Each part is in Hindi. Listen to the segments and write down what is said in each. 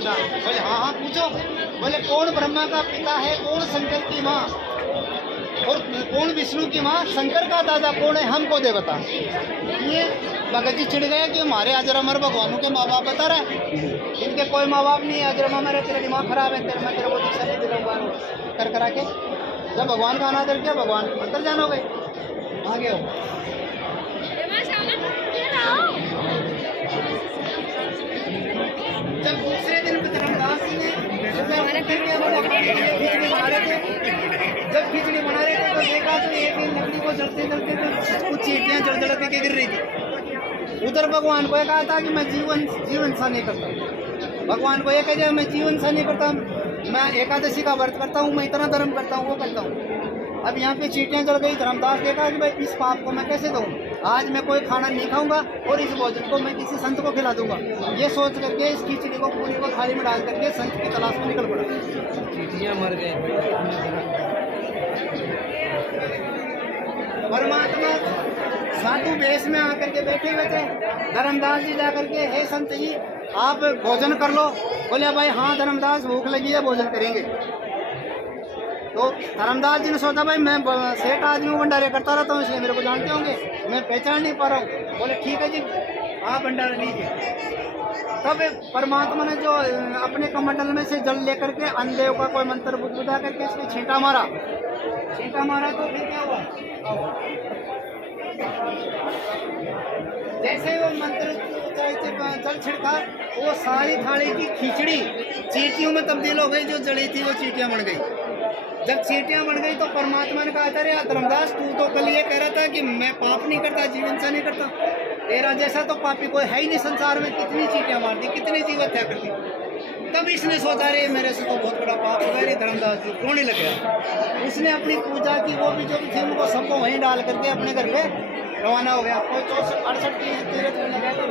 बांधा। बोले हाँ हाँ पूछो। बोले कौन ब्रह्मा का पिता है, कौन शंकर की माँ, और कौन विष्णु की माँ, शंकर का दादा कौन है, हमको दे बता। ये भगत जी चिढ़ गए कि हमारे अजरमर भगवानों के माँ बाप बता रहे हैं, इनके कोई माँ बाप नहीं है, अजरमर है, तेरा दिमाग खराब है, तेरे मैं तेरे को दीक्षा नहीं दिलाऊंगा कर करा के। जब भगवान का अनादर किया, भगवान अंदर जान हो गए, आगे हो। जब दूसरे दिन धर्मदास जी ने खिचड़ी बना रहे थे, जब खिचड़ी बना रहे थे तो देखा तो एक ही लकड़ी को जलते जलते तो कुछ चीटियाँ जल जल के गिर रही थी। उधर भगवान को कहा था कि मैं जीवन सा नहीं करता। भगवान को ये कह दिया मैं जीवन सा नहीं करता, मैं एकादशी का व्रत करता हूँ, मैं इतना धर्म करता हूँ, वो करता हूँ। अब यहाँ पे चीटियाँ जल गई। धर्मदास ने कहा कि भाई इस पाप को मैं कैसे दूँ, आज मैं कोई खाना नहीं खाऊंगा और इस भोजन को मैं किसी संत को खिला दूंगा। ये सोच करके इस खिचड़ी को पूरी को थाली में डाल करके संत की तलाश में निकल पड़ा। चीटियाँ मर गए। परमात्मा साधु वेश में आकर के बैठे हुए थे। धर्मदास जी जाकर के हे संत जी आप भोजन कर लो। बोले भाई हाँ धर्मदास भूख लगी है, भोजन करेंगे। तो धर्मदास जी ने सोचा भाई मैं सेठ आदमी हूँ, भंडारे करता रहता हूँ, इसलिए मेरे को जानते होंगे, मैं पहचान नहीं पा रहा हूँ। बोले ठीक है जी आप भंडारा लीजिए। तब परमात्मा ने जो अपने कमंडल में से जल लेकर के अंधेव का कोई मंत्र बुझा करके इसमें छींटा मारा। छींटा मारा तो फिर क्या हुआ, जैसे वो मंत्र जल छिड़का वो सारी थाली की खिचड़ी चींटियों में तब्दील हो गई। जो जड़ी थी वो चींटियां बन गई। जब चींटियां बन गई तो परमात्मा ने कहा अरे धर्मदास तू तो कल ये कह रहा था कि मैं पाप नहीं करता, जीवन से नहीं करता, तेरा जैसा तो पापी कोई है ही नहीं संसार में, कितनी चींटियां मार दी, कितनी जीव हत्या कर दी। तब इसने सोचा रे मेरे से तो बहुत बड़ा पाप हो गया, धर्मदास जी रोने लग गया। उसने अपनी पूजा की वो भी जो भी थी उनको सबको वहीं डाल करके अपने घर पे रवाना हो गया। कोई 68 तीर्थ करने गया था,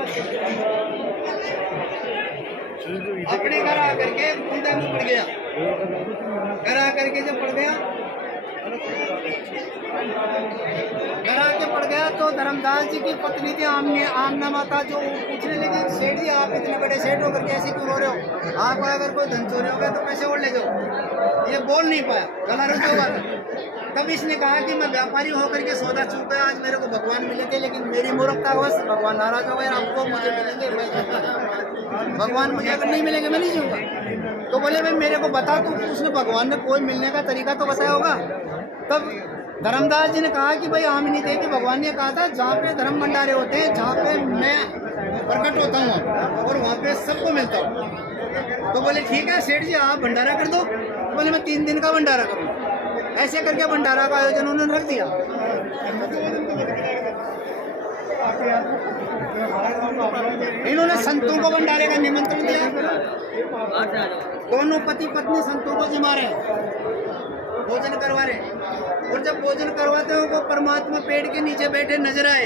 अपने घर आकर के कुंडा में पड़ गया। घर आकर के जब पड़ गया, घर आके पड़ गया तो धर्मदास जी की पत्नी थी आमना माता, जो पूछने लगी सेठ जी आप इतने बड़े सेठ होकर के ऐसे क्यों रो रहे हो, आपको अगर कोई धन चोरी हो गया तो पैसे और ले जाओ। ये बोल नहीं पाया, गला रुका हुआ था। तब इसने कहा कि मैं व्यापारी होकर के सौदा चूक गया, आज मेरे को भगवान मिले थे लेकिन मेरी मूर्खता बस भगवान नाराज हो गए, आपको मुझे मिलेंगे, भगवान मुझे अगर नहीं मिलेंगे मैं नहीं जीऊँगा। तो बोले भाई मेरे को बता तू, उसने भगवान ने कोई मिलने का तरीका तो बताया होगा। तब धर्मदास जी ने कहा कि भाई आमिनी देवी भगवान ने कहा था जहाँ पे धर्म भंडारे होते हैं, जहाँ पे मैं प्रकट होता हूँ और वहाँ पे सबको मिलता हूँ। तो बोले ठीक है सेठ जी आप भंडारा कर दो। तो बोले मैं 3 दिन का भंडारा करूँ। ऐसे करके भंडारा का आयोजन उन्होंने रख दिया। इन्होंने संतों को भंडारे का निमंत्रण दिया। दोनों पति पत्नी संतों को जिमा रहे, भोजन करवा रहे, और जब भोजन करवाते हो वो परमात्मा पेड़ के नीचे बैठे नजर आए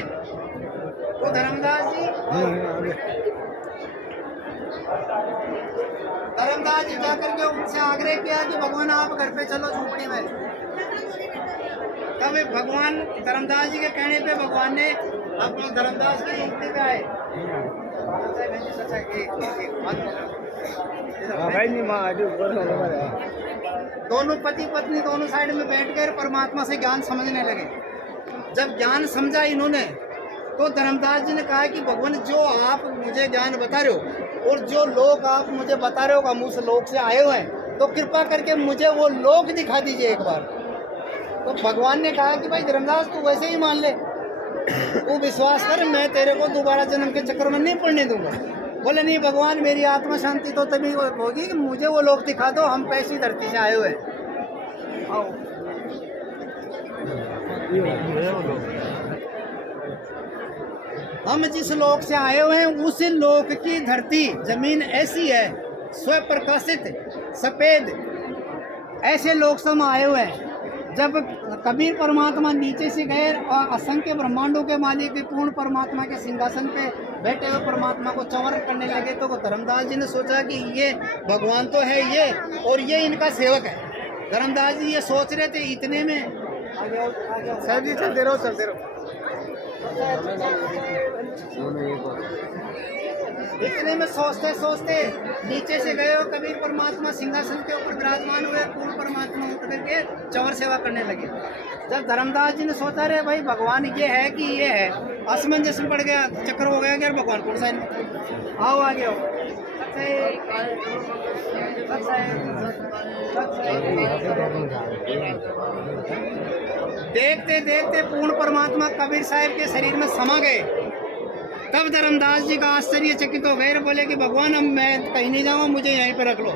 तो धर्मदास जी जाकर के उनसे आग्रह किया कि भगवान आप घर पे चलो झोपड़ी में। तब भगवान धर्मदास जी के कहने पे भगवान ने अपने धर्मदास की झोपड़ी पे आए। दोनों पति पत्नी दोनों साइड में बैठकर परमात्मा से ज्ञान समझने लगे। जब ज्ञान समझा इन्होंने तो धर्मदास जी ने कहा कि भगवान जो आप मुझे ज्ञान बता रहे हो और जो लोग आप मुझे बता रहे हो मुझ लोक से आए हुए हैं, तो कृपा करके मुझे वो लोक दिखा दीजिए एक बार। तो भगवान ने कहा कि भाई धर्मदास तू वैसे ही मान ले, तू विश्वास कर, मैं तेरे को दोबारा जन्म के चक्कर में नहीं पड़ने दूंगा। बोले नहीं भगवान मेरी आत्मा शांति तो तभी होगी कि मुझे वो लोग दिखा दो, हम पैसी धरती से आए हुए हैं। हम जिस लोक से आए हुए हैं उस लोक की धरती जमीन ऐसी है स्वप्रकाशित सफेद, ऐसे लोक से हम आए हुए हैं। जब कबीर परमात्मा नीचे से गए और असंख्य ब्रह्मांडों के मालिक पूर्ण परमात्मा के सिंहासन पे बैठे हुए परमात्मा को चंवर करने लगे तो धर्मदास जी ने सोचा कि ये भगवान तो है ये और ये इनका सेवक है। धर्मदास जी ये सोच रहे थे, इतने में सर जी चलते रहो इतने में सोचते सोचते नीचे से गए और कबीर परमात्मा सिंहासन के ऊपर विराजमान हुए। पूर्ण परमात्मा उठ करके चौर सेवा करने लगे। जब धर्मदास जी ने सोचा रहे भाई भगवान ये है कि ये है, असमंजस में पड़ गया, चक्कर हो गया कि यार भगवान कौन सा है। आओ आगे आओ। देखते देखते पूर्ण परमात्मा कबीर साहब के शरीर में समा गए। तब धर्मदास जी का आश्चर्यचकित हो गए, बोले कि भगवान अब मैं कहीं नहीं जाऊँगा, मुझे यहीं पर रख लो।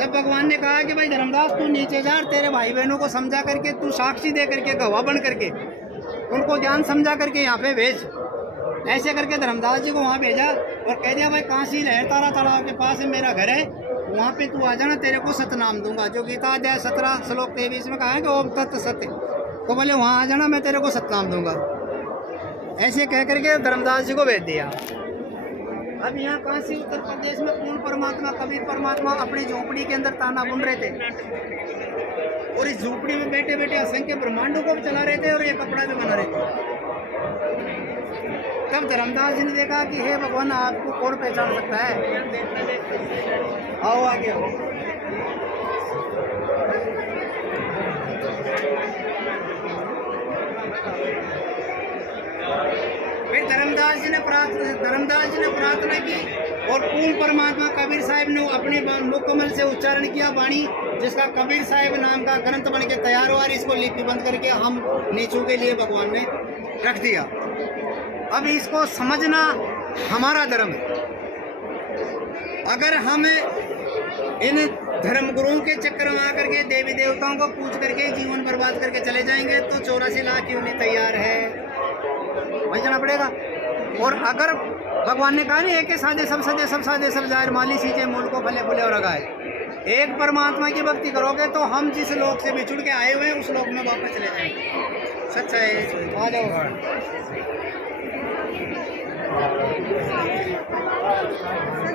जब भगवान ने कहा कि भाई धर्मदास तू नीचे जा, तेरे भाई बहनों को समझा करके तू साक्षी दे करके गवाह बन करके उनको ज्ञान समझा करके यहाँ पे भेज। ऐसे करके धर्मदास जी को वहाँ भेजा और कह दिया भाई काशी लहर तारा तालाब के पास है मेरा घर है, वहाँ पे तू आ जाना, तेरे को सतनाम दूंगा। जो गीता अध्याय 17 श्लोक 23 में कहा है कि ओम तत्व सत्य, तो बोले वहाँ आ जाना, मैं तेरे को सतनाम दूंगा। ऐसे कह करके धर्मदास जी को भेज दिया। अब यहाँ काशी उत्तर प्रदेश में पूर्ण परमात्मा कबीर परमात्मा अपनी झोपड़ी के अंदर ताना बुन रहे थे और इस झोपड़ी में बैठे बैठे असंख्य ब्रह्मांडों को भी चला रहे थे और ये कपड़ा भी बना रहे थे। तब धर्मदास जी ने देखा कि हे भगवान आपको कौन पहचान सकता है। आओ आगे आओ। फिर धर्मदास जी ने प्रार्थना की और पूर्ण परमात्मा कबीर साहब ने अपने मुकम्मल से उच्चारण किया वाणी, जिसका कबीर साहब नाम का ग्रंथ बन के तैयार हुआ। इसको लिपिबंद करके हम नीचों के लिए भगवान ने रख दिया। अब इसको समझना हमारा धर्म है। अगर हम इन धर्मगुरुओं के चक्कर में आकर के देवी देवताओं को पूछ करके जीवन बर्बाद करके चले जाएंगे तो 84 लाख क्यों नहीं तैयार है, वही जाना पड़ेगा। और अगर भगवान ने कहा नहीं एक साधे सब सदे सब साधे सब जाहिर माली सींचे मूल को फले फूले और लगाए, एक परमात्मा की भक्ति करोगे तो हम जिस लोक से बिछुड़ के आए हुए हैं उस लोक में वापस चले जाएंगे। सच है। आ जाओ।